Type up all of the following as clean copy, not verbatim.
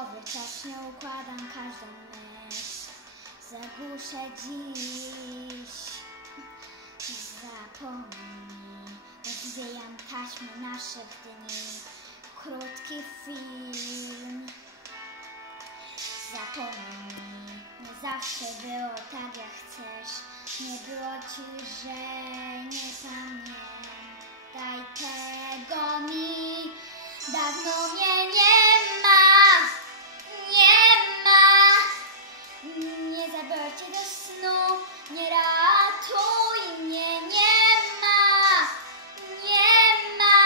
głowie wcześnie układam każdą myśl. Zagłuszę dziś, zapomnij, rozwijam taśmy naszych dni. Krótki film, zapomnij, nie zawsze było tak jak chcesz. Nie było ci lżej, nie pamiętaj tego mi. Dawno mnie nie ma, nie ma. Nie zabiorę cię do snu, nie ratuj mnie, nie ma, nie ma.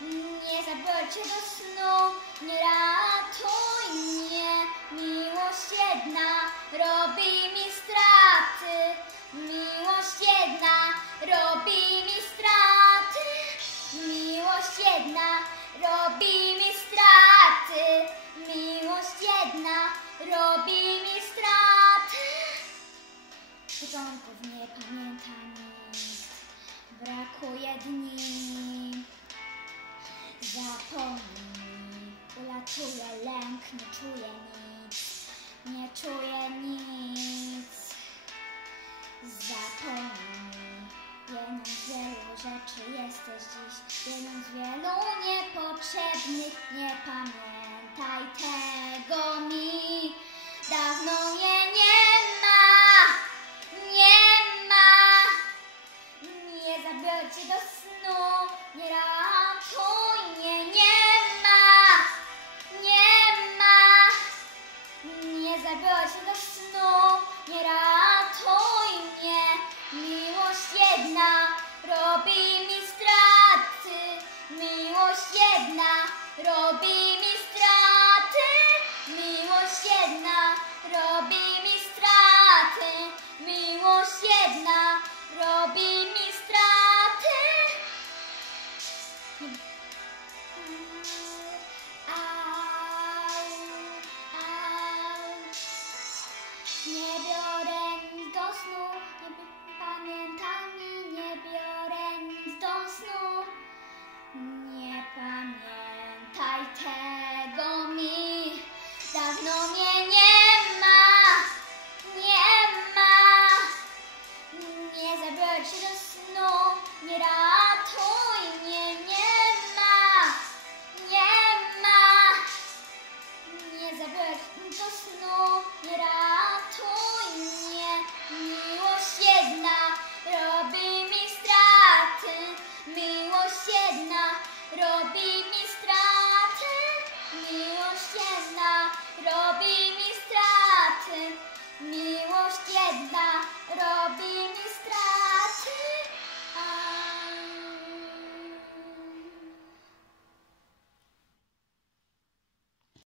Nie zabiorę cię do snu, nie ratuj mnie. Miłość jedna robi mi straty, miłość jedna robi mi straty. Miłość jedna robi mi straty, miłość jedna robi mi straty. Początków nie pamięta nikt, brakuje dni. Zapomnij, ulatuje lęk, nie czuję nic, nie czuję nic. Zapomnij, jedną z wielu rzeczy jesteś dziś, jedną z wielu niepotrzebnych. Nie pamiętaj tego mi. Dawno mnie nie ma, nie ma. Nie zabiorę cię do snu, nie ratuj mnie, nie ma, nie ma. Nie zabiorę cię do snu, nie ratuj mnie. Miłość jedna robi mi straty, miłość jedna robi mi straty. Miłość jedna robi mi straty, miłość jedna robi mi straty. Nie biorę nic do snu, pamiętaj mi, nie biorę nic do snu. Nie pamiętaj tego.